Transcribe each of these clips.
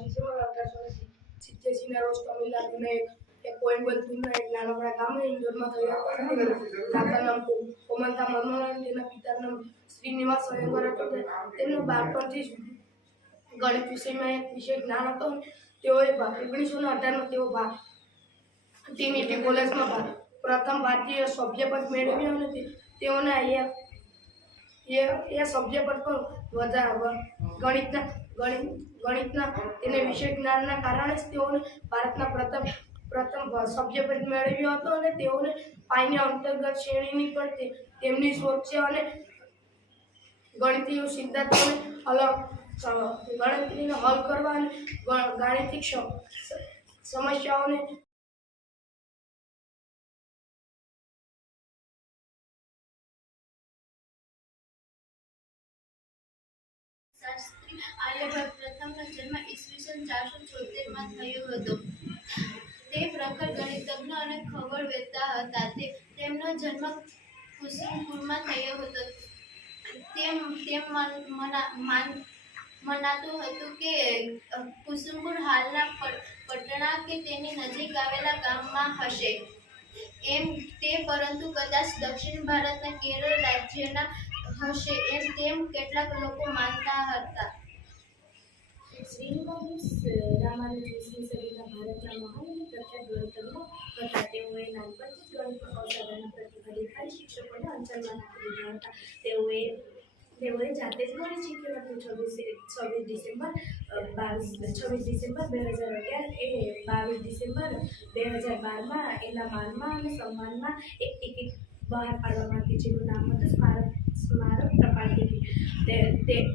December 1887 રોજ તમિલનાડુના એક કોયમ્બતુરના એક નાનકડા ગામમાં ઇન્દોરમાં થયો હતો. માતાનું નામ કોમલતા મનમોહન અને તેના પિતાનું નામ શ્રીનિવાસ સ્વયંવર હતું. તેમનું બાળપણથી જ ગણિત વિષયમાં એક વિશેષ જ્ઞાન હતું. તેઓએ 1918માં તેઓ ટ્રિનિટી કોલેજમાં પ્રથમ ભારતીય સભ્યપદ મેળવ્યું અને તેઓના એ સભ્યપદ પર ગણિતના તેને વિશેષ જ્ઞાનના કારણે જ તેઓને ભારતના પ્રથમ સભ્યપદ મેળવ્યો હતો અને તેઓને પાઈની અંતર્ગત શ્રેણીની પર તેમની શોધ છે અને ગણિતીય સિદ્ધાંતોને ગણતરીને હલ કરવા અને ગાણિતિક સમસ્યાઓને શાસ્ત્રી આર્યભટ્ટ પ્રથમનો જન્મ ઈસવીસન 476માં થયો હતો. તે પ્રખર ગણિતજ્ઞ અને ખગોળવેત્તા હતા. તેમનો જન્મ કુસુમપુરમાં થયો હતો. તેમ મનાતું હતું કે કુસુમપુર હાલના પટણા કે તેની નજીક આવેલા ગામમાં હશે પરંતુ કદાચ દક્ષિણ ભારતના કેરળ રાજ્યના હશે તેમ કેટલાક લોકો માનતા હતા. શ્રીનિવાસ રામાનુજન 20મી સદીના ભારતના મહાન અને પ્રખ્યાત ગણિતજ્ઞ હતા. તેઓએ નાનપણથી જ ગણિતમાં અસાધારણ પ્રતિભા દેખાડી શિક્ષકોને અંચળમાં નાખી દીધા હતા. તેઓએ જાતે જ ગણિત શીખ્યું હતું. 26 ડિસેમ્બર 2011 એ 22 ડિસેમ્બર 2012માં એના માનમાં અને સન્માનમાં એક ટિકિટ બહાર પાડવામાં આવી જેનું નામ હતું સ્મારક ટપાલ ટિકિટ.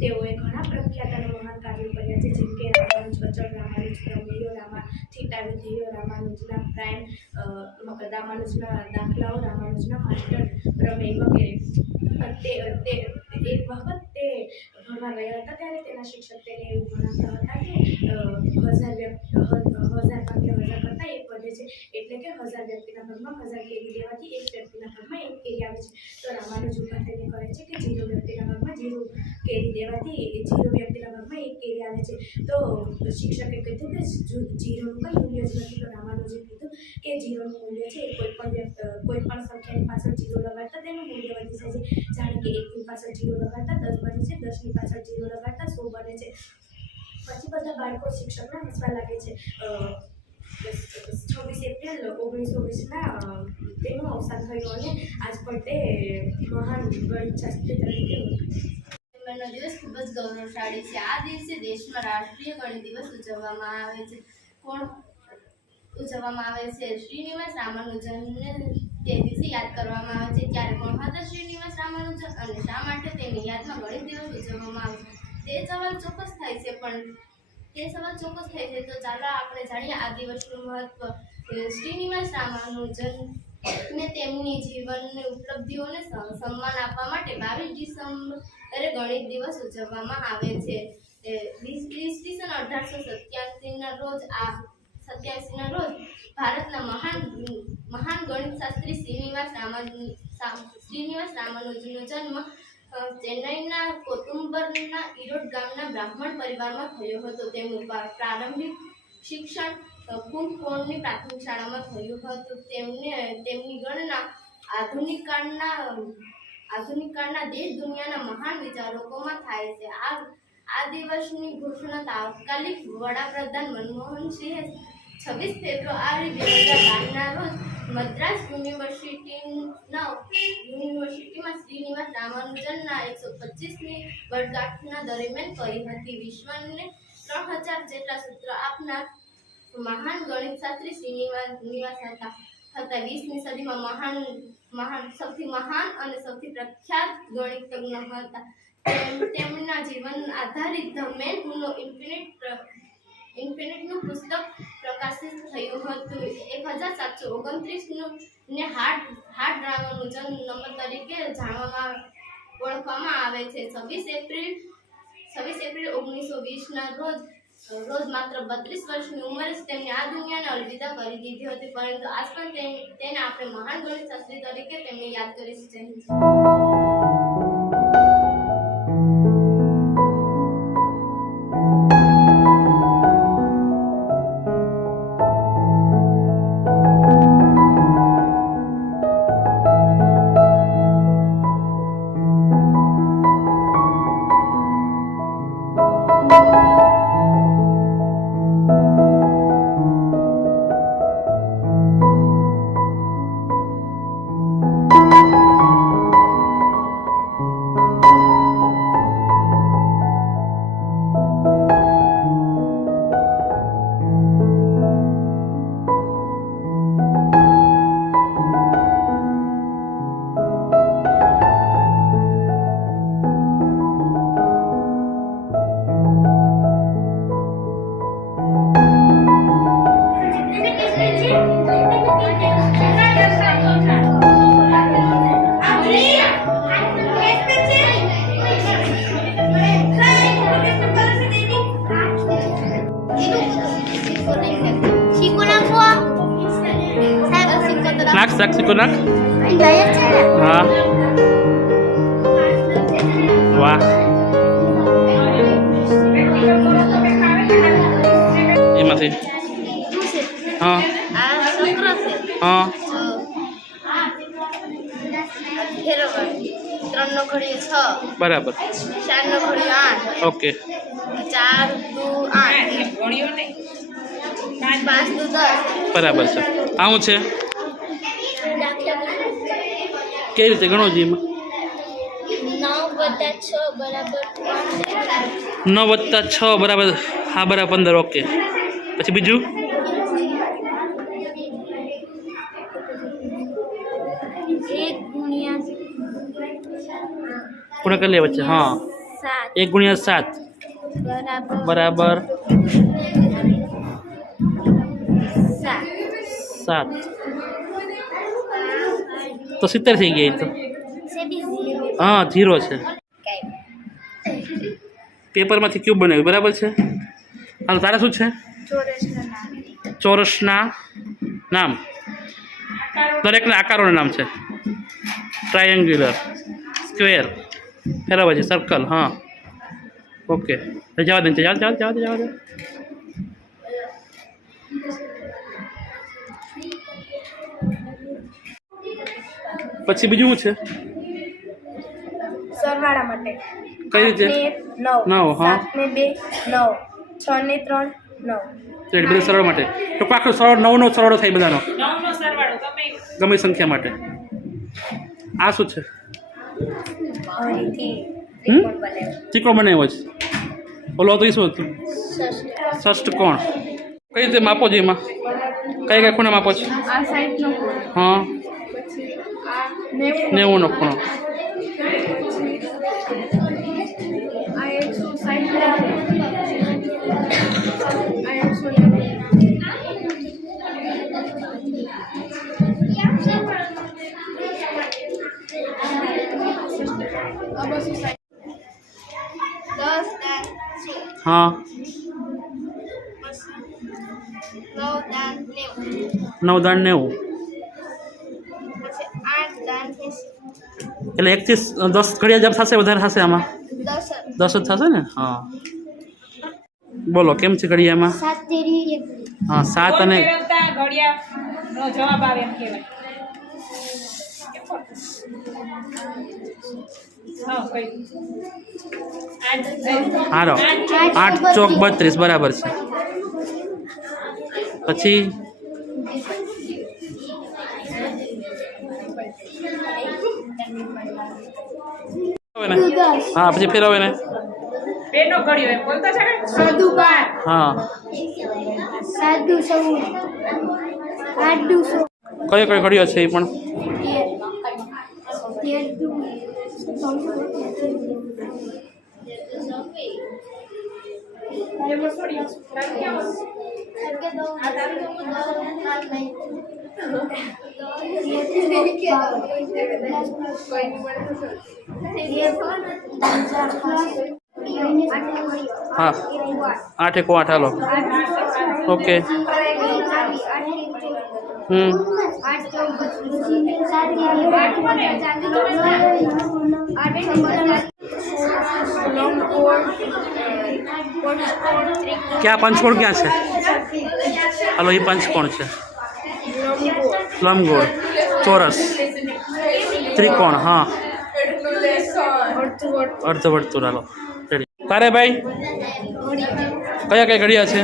તેઓએ ઘણા પ્રખ્યાત અને મહાન કાર્યો કર્યા છે, જેમ કે રામાનુજ, અચળ રામાનુજ, પ્રમેયો, થીટા વિધેયો, રામાનુજના પ્રાઇમ, રામાનુજના દાખલાઓ, રામાનુજના માસ્ટર પ્રમેય વગેરે. એક વખત તે ભણવા ગયા હતા ત્યારે તેના શિક્ષક તેને એવું ભણાવતા હતા કે 1000 ભાગ્યા 1000 કરતાં 1 વધે છે, એટલે કે 1000 વ્યક્તિના ભાગમાં 1000 કેરી દેવાથી 1 વ્યક્તિના ભાગમાં 1 કેરી આવે છે. તો રામાનુજ ઉભા થઈને કહે છે કે 0 વ્યક્તિના ભાગમાં 0 કેરી દેવાથી 0 વ્યક્તિના ભાગમાં 1 કેરી આવે છે. તો શિક્ષકે કીધું કે 0નું કંઈ મૂલ્ય જ નથી. તો રામાનુજે કીધું કે 0નું મૂલ્ય છે કોઈ પણ સંખ્યાની પાછળ 0 લગાડતા તેનું મૂલ્ય વધી જાય છે. જાણે કે 1ની પાછળ 0 લગાડતા 10 બને છે, 10ની પાછળ 0 લગાડતા 100 બને છે. પછી બધા બાળકો શિક્ષકને હસવા લાગે છે. 26 એપ્રિલ 1920ના તેનું અવસાન થયું અને આજ પણ તે મહાન ગણિતશાસ્ત્રી તરીકે નો દિવસ ખૂબ જ ગૌરવશાળી છે. આ દિવસે દેશમાં રાષ્ટ્રીય ગણિત દિવસ ઉજવવામાં આવે છે. શ્રીનિવાસ રામાનુજનને તે દિવસે યાદ કરવામાં આવે છે. ત્યારે કોણ હતા શ્રીનિવાસ રામાનુજન અને શા માટે તેની યાદમાં ગણિત દિવસ ઉજવવામાં આવે છે? તે સવાલ ચોક્કસ થાય છે. તો ચાલો આપણે જાણીએ આ દિવસનું મહત્વ. શ્રીનિવાસ રામાનુજનને તેમની જીવનની ઉપલબ્ધિઓને સન્માન આપવા માટે 22 ડિસેમ્બરે ગણિત દિવસ ઉજવવામાં આવે છે. ઈસવીસન 1887ના રોજ ભારતના મહાન ગણિતશાસ્ત્રી શ્રીનિવાસ રામાનુજનનો જન્મ ચેન્નઈના કોતુમ્બરના ઈરોડ ગામના બ્રાહ્મણ પરિવારમાં થયો હતો. તેમનું પ્રારંભિક શિક્ષણ કુંભકોણની પ્રાથમિક શાળામાં થયું હતું. તેમની ગણના આધુનિક કાળના દેશ દુનિયાના મહાન વિચારકોમાં થાય છે. આ દિવસની ઘોષણા તાત્કાલિક વડાપ્રધાન મનમોહન સિંહે 26 ફેબ્રુઆરી 2012ના રોજ મદ્રાસ યુનિવર્સિટીમાં શ્રીનિવાસ રામાનુજનના 125મી વર્ષગાંઠના દરમિયાન કરી હતી. વિશ્વને 3000 જેટલા સૂત્રો આપનાર મહાન ગણિતશાસ્ત્રી શ્રીનિવાસ હતા. 20મી સદીમાં સૌથી મહાન અને સૌથી પ્રખ્યાત ગણિતજ્ઞ હતા. તેમના જીવન આધારિત ધ મેન હુ નો ઇન્ફિનિટનું પુસ્તક પ્રકાશિત થયું હતું. 1729ને હાર્ડ રામાનુજન નંબર તરીકે ઓળખવામાં આવે છે. 26 એપ્રિલ 1920ના રોજ માત્ર 32 વર્ષની ઉંમરે જ તેમણે આ દુનિયાને અલવિદા કરી દીધી હતી. પરંતુ આજ પણ તેને આપણે મહાન ગણિતશાસ્ત્રી તરીકે તેમને યાદ કરીશું. જય હિન્દ. નાખ સાક્ષી નાખ. હા વાહ એમાંથી હા હા 3 નો ઘડીએ 6 બરાબર 4 નો ઘડીએ 8 ઓકે 4 દુ 8 5 દુ 10 બરાબર છે. આવું છે કેવી રીતે ગણો જી એમાં 9 + 6 બરાબર 9 + 6 બરાબર હા બરાબર 15 ઓકે પછી બીજું 1 પૂરા કરી લે વચ્ચે હા 1 × 7 બરાબર 7 તો 70 થઈ ગઈ તો હા 0 છે પેપરમાંથી ક્યુબ બનાવ્યું બરાબર છે. હાલ તારે શું છે ચોરસના નામ દરેકના આકારોના નામ છે ટ્રાયેંગ્યુલર સ્ક્વેર બરાબર છે સર્કલ હા ઓકે જવા દે જવા દે પછી બીજું શું છે સરવાળા માટે કઈ રીતે 9 9 હા 7 ને 2 9 6 ને 3 9 તો એ બધા સરળ માટે તો આખો સરળ 9 નો સરવાળો થાય બધાનો ગમે સંખ્યા માટે. આ શું છે ત્રિકોણ બનાવ્યો છે ઓલો તો એ શું હતું ષષ્ઠકોણ. કઈ રીતે માપો છો એમાં કઈ ખૂણા માપો છો આ સાઈડનો હા પછી આ 90 90 નો ખૂણો આ 160 આ 160 હા 9 દાન 90 એટલે 1 થી 10 ઘડિયા જબ થશે વધારે થશે આમાં 10 જ થશે ને હા બોલો કેમ છે ઘડિયામાં 7 તેરી હા 7 અને ઘડિયાળનો જવાબ આવે એમ કહેવાય. હારો 8 ચોક 32 બરાબર છે. પછી હા પછી ફેરવે ને બેનો ઘડિયો એમ બોલતા છે ને સાદુ 12 હા સાદુ 16 આદુ કયો કયો ઘડિયો છે એ પણ હા 8 1 8 હાલો ઓકે ક્યાં પંચકોણ ક્યાં છે હાલો એ પંચકોણ છે લંબગોળ ચોરસ ત્રિકોણ હા અર્ધવર્તુળ હાલો રેડી તારે ભાઈ કયા કયા ઘડિયા છે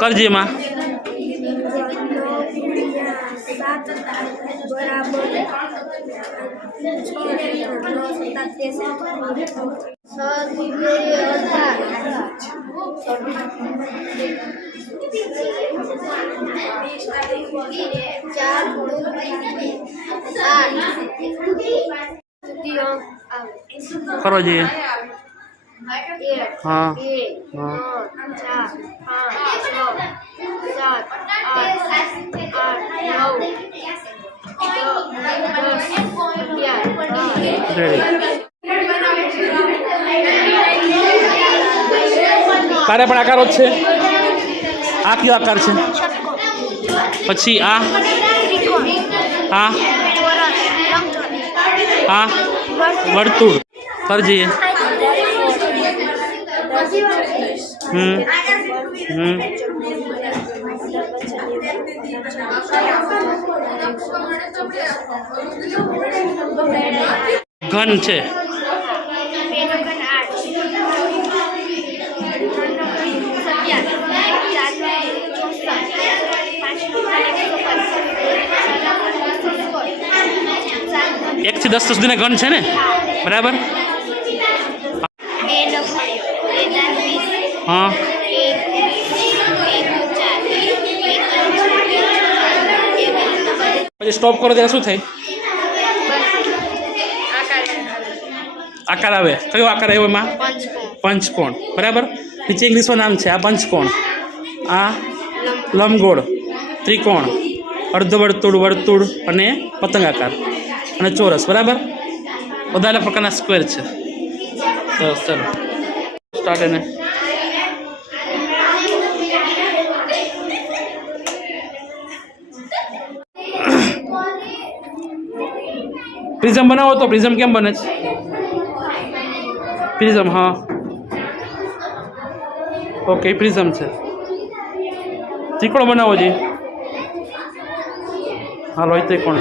કરજી એમાં કરો જઈએ हाँ हाँ 4 5 6 7 8 9 10 11 12 તારે પણ આકારો જ છે. આ કયો આકાર છે? પછી આ આ વર્તુળ પર જઈએ. ઘન છે. એક થી 10 સુધીના ઘન છે ને, બરાબર? હા, પછી સ્ટોપ કરો ત્યારે શું થાય? આકાર આવે. કયો આકાર આવ્યો એમાં? પંચકોણ. બરાબર. નીચે ઇંગ્લિશમાં નામ છે. આ પંચકોણ, આ લંબગોળ, ત્રિકોણ, અર્ધવર્તુળ, વર્તુળ અને પતંગાકાર અને ચોરસ. બરાબર. બધા પ્રકારના સ્ક્વેર છે. તો ચલો સ્ટાર્ટ. એને પ્રિઝમ બનાવો તો પ્રિઝમ કેમ બને છે? પ્રિઝમ, હા, ઓકે, પ્રિઝમ છે. ત્રિકોણ બનાવો જોઈએ. હાલો, ત્રિકોણ.